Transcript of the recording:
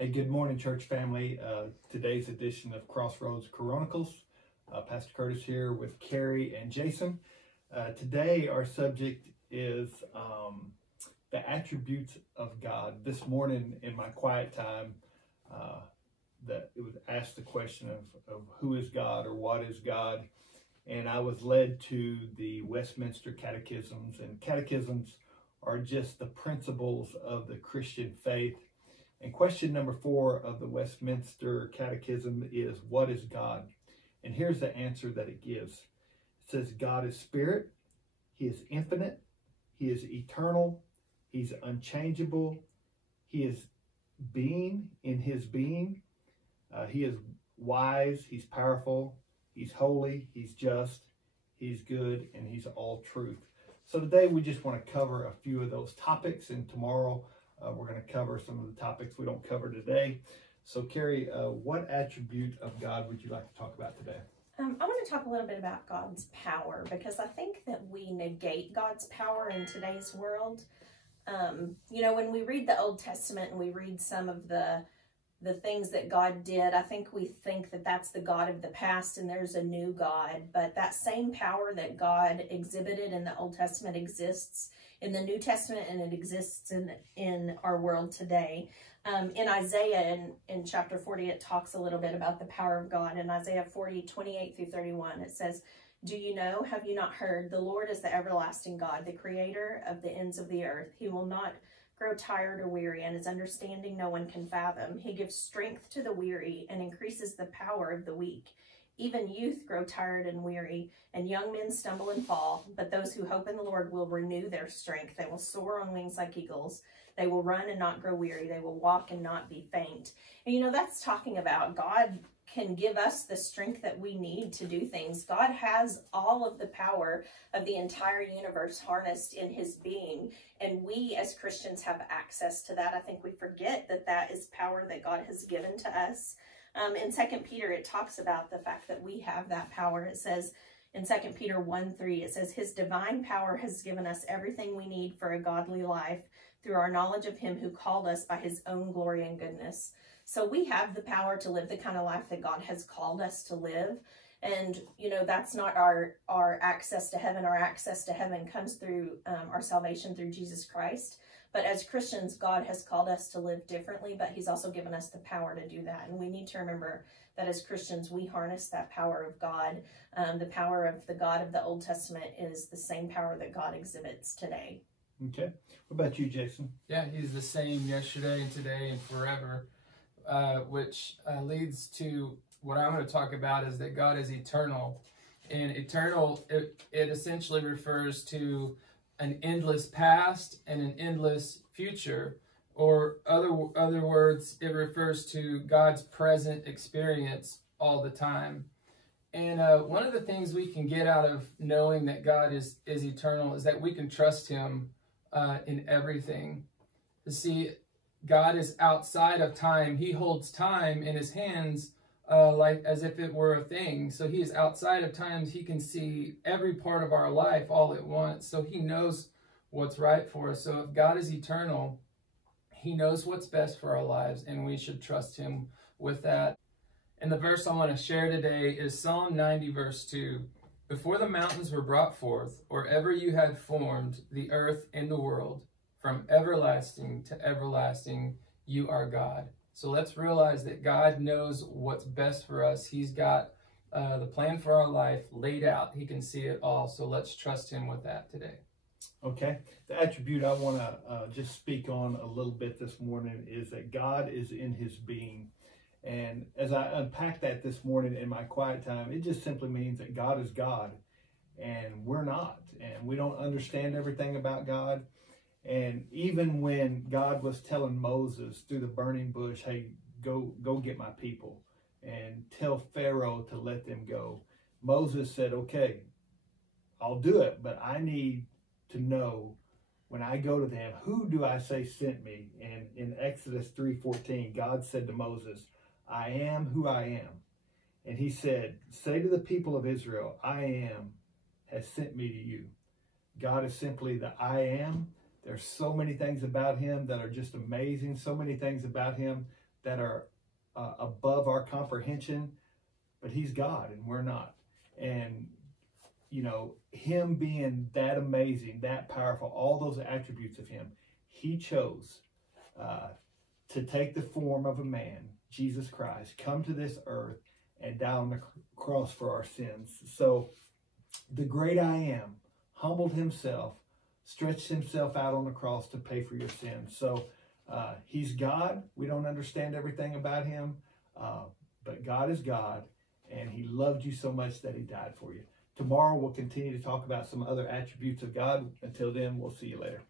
Hey, good morning, church family. Today's edition of Crossroads Coronacles. Pastor Curtis here with Carrie and Jason. Today, our subject is the attributes of God. This morning, in my quiet time, that it was asked the question of who is God or what is God, and I was led to the Westminster Catechisms, and catechisms are just the principles of the Christian faith. And question number 4 of the Westminster Catechism is, what is God? And here's the answer that it gives. It says, God is spirit, he is infinite, he is eternal, he's unchangeable, he is being in his being, he is wise, he's powerful, he's holy, he's just, he's good, and he's all truth. So today we just want to cover a few of those topics, and tomorrow we're going to cover some of the topics we don't cover today. So Carrie, what attribute of God would you like to talk about today? I want to talk a little bit about God's power, because I think that we negate God's power in today's world. When we read the Old Testament and we read some of the things that God did, I think we think that that's the God of the past and there's a new God. But that same power that God exhibited in the Old Testament exists in the New Testament, and it exists in our world today. In Isaiah, in chapter 40, it talks a little bit about the power of God. In Isaiah 40, 28 through 31, it says, "Do you know, have you not heard? The Lord is the everlasting God, the creator of the ends of the earth. He will not grow tired or weary, and his understanding no one can fathom. He gives strength to the weary and increases the power of the weak. Even youth grow tired and weary, and young men stumble and fall. But those who hope in the Lord will renew their strength. They will soar on wings like eagles. They will run and not grow weary. They will walk and not be faint." And that's talking about God can give us the strength that we need to do things. God has all of the power of the entire universe harnessed in his being, and we as Christians have access to that. I think we forget that that is power that God has given to us. In 2 Peter, it talks about the fact that we have that power. It says in 2 Peter 1:3, it says, "His divine power has given us everything we need for a godly life through our knowledge of him who called us by his own glory and goodness." So we have the power to live the kind of life that God has called us to live. And, that's not our access to heaven. Our access to heaven comes through our salvation through Jesus Christ. But as Christians, God has called us to live differently, but he's also given us the power to do that. And we need to remember that as Christians, we harness that power of God. The power of the God of the Old Testament is the same power that God exhibits today. Okay. What about you, Jason? Yeah, he's the same yesterday and today and forever, which leads to what I'm going to talk about is that God is eternal. And eternal, it essentially refers to an endless past and an endless future, or other words, it refers to God's present experience all the time. And one of the things we can get out of knowing that God is eternal is that we can trust him in everything. You see, God is outside of time. He holds time in his hands like as if it were a thing. So he is outside of time. He can see every part of our life all at once. So he knows what's right for us. So if God is eternal, he knows what's best for our lives, and we should trust him with that. And the verse I want to share today is Psalm 90, verse 2. "Before the mountains were brought forth, or ever you had formed the earth and the world, from everlasting to everlasting, you are God." So let's realize that God knows what's best for us. He's got the plan for our life laid out. He can see it all. So let's trust him with that today. Okay. The attribute I want to just speak on a little bit this morning is that God is in his being. And as I unpack that this morning in my quiet time, it just simply means that God is God and we're not. And we don't understand everything about God. And even when God was telling Moses through the burning bush, "Hey, go get my people and tell Pharaoh to let them go," Moses said, "Okay, I'll do it, but I need to know when I go to them, who do I say sent me?" And in Exodus 3:14, God said to Moses, "I am who I am." And he said, "Say to the people of Israel, I am has sent me to you." God is simply the I am. There's so many things about him that are just amazing, so many things about him that are above our comprehension, but he's God and we're not. And, you know, him being that amazing, that powerful, all those attributes of him, he chose to take the form of a man, Jesus Christ, come to this earth and die on the cross for our sins. So the great I am humbled himself, stretched himself out on the cross to pay for your sins. So he's God. We don't understand everything about him, but God is God, and he loved you so much that he died for you. Tomorrow we'll continue to talk about some other attributes of God. Until then, we'll see you later.